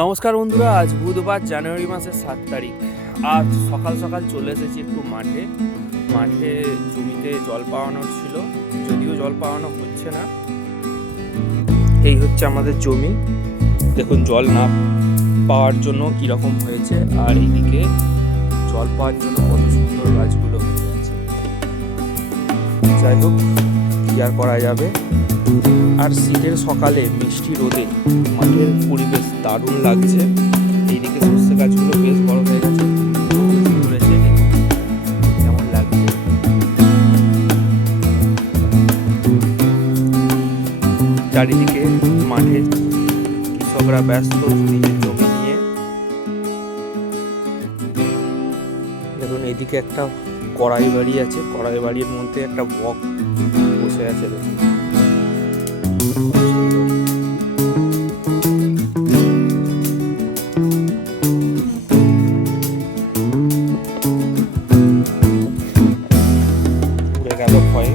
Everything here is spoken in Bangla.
নমস্কার বন্ধুরা, আজ বুধবার জানুয়ারি মাসের 7 তারিখ। আজ সকাল সকাল চলে এসেছি একটু মাঠে জমিতে জল পাওয়ানোর ছিল, যদিও জল পাওয়ানো হচ্ছে না। এই হচ্ছে আমাদের জমি, দেখুন জল না পাওয়ার জন্য কীরকম হয়েছে, আর এইদিকে জল পাওয়ার জন্য কত সুন্দর গাছগুলো হয়ে গেছে। যাই হোক, কি আর করা যাবে। আর শীতের সকালে মিষ্টি রোদে মাঠের পরিবেশ দারুণ লাগছে। এইদিকে সর্ষে গাছগুলো বেশ বড় হয়ে গেছে, ধরেছে, কেমন লাগছে। চারিদিকে মাঠে কৃষকরা ব্যস্ত নিজের জমি নিয়ে। দেখুন এইদিকে একটা কড়াই বাড়ি আছে, কড়াই বাড়ির মধ্যে একটা বক বসে আছে। দেখুন গেল ভয়ে।